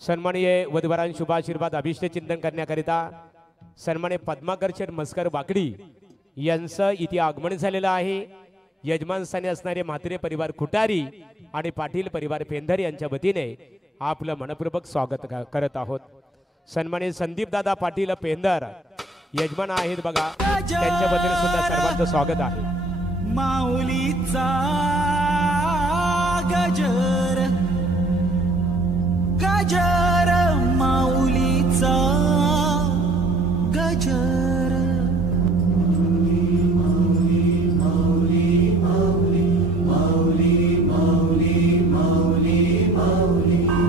सन्माननीय वधूवरां शुभाशीर्वाद अभिष्ट चिंतन करण्याकरिता सन्माननीय पद्माकर मस्कर वाकडी यांचं इथे आगमन झालेलं आहे। यजमान स्थानी असणारे म्हात्रे परिवार खुटारी आणि पाटील परिवार पेंधर यांच्या वतीने आपलं मनपूर्वक स्वागत करत आहोत। सन्माननीय संदीप दादा पाटील पेंधर यजमान आहेत बघा, त्यांच्या वतीने सुद्धा सर्वांचं स्वागत आहे। माऊलीचा गजर गजर माऊलीचा गजर Mauli,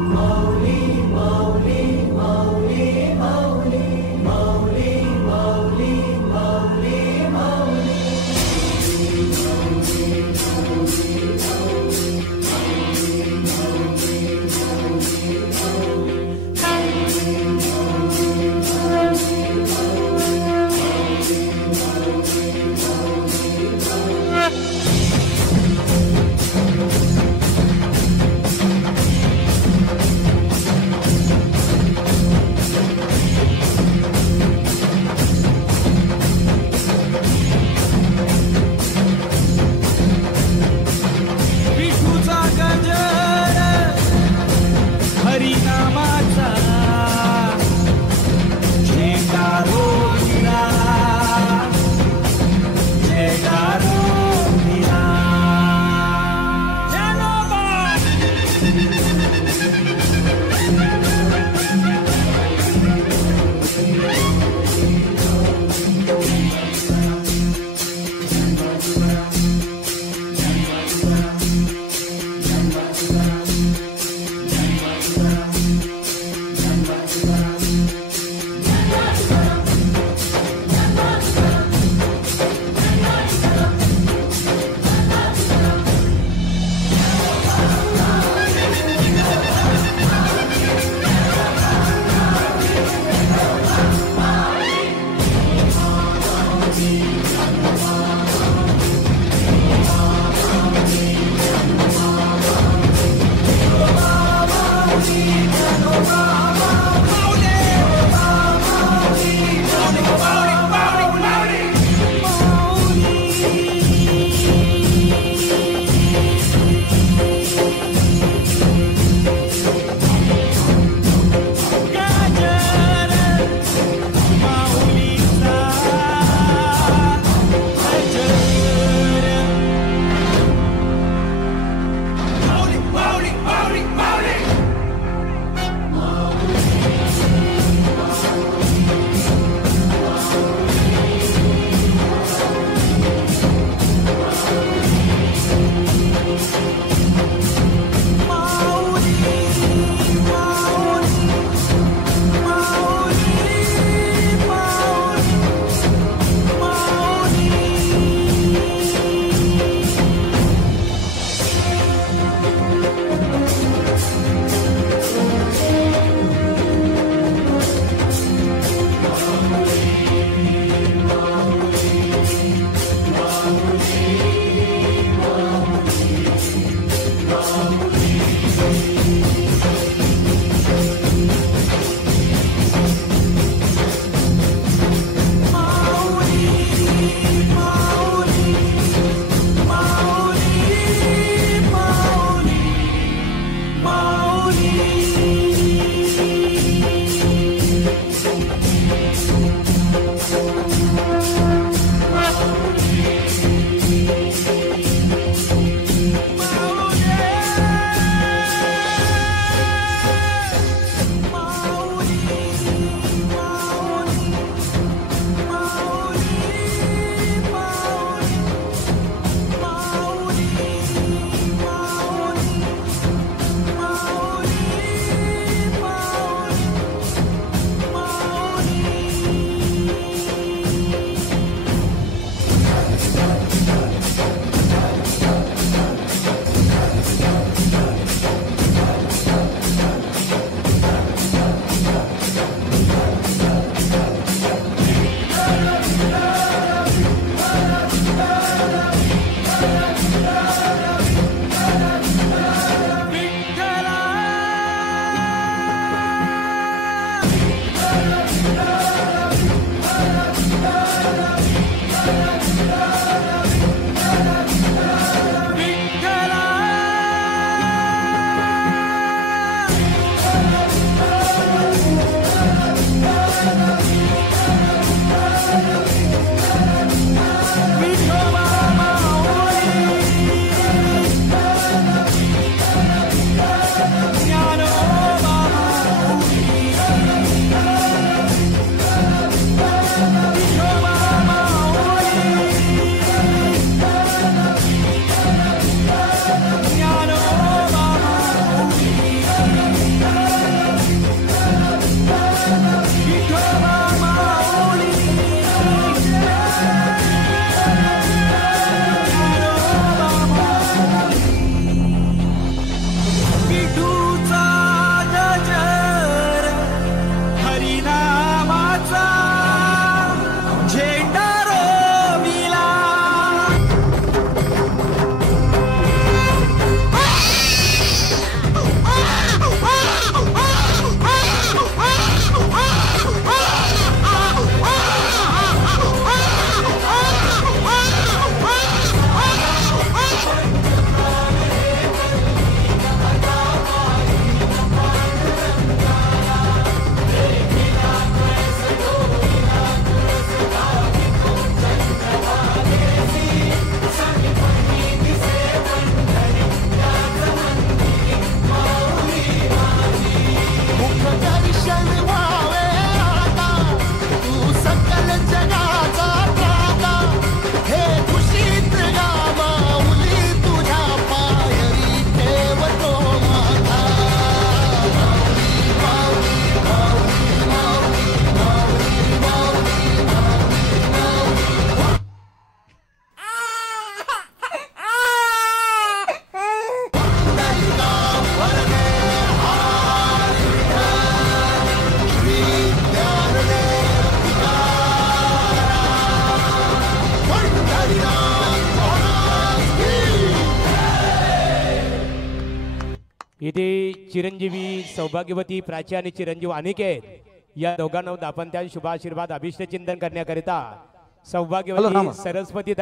इथे चिरंजीवी सौभाग्यवती प्राची आणि चिरंजीव अनिकेत या दोघांना आपण त्या शुभाशीर्वाद अभिष्ट चिंतन करण्याकरिता सौभाग्यवती सरस्वती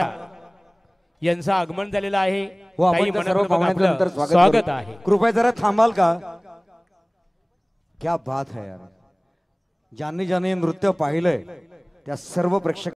यांचं आगमन झालेलं आहे. हो, आपण ताई, त्या सर्व मनपूर्वक पाहुण्यांचं आपलं नंतर स्वागत करू. आहे. कृपया जरा थांबाल का? क्या बात है यार. ज्यांनी ज्यांनी नृत्य पाहिलंय त्या सर्व प्रेक्षक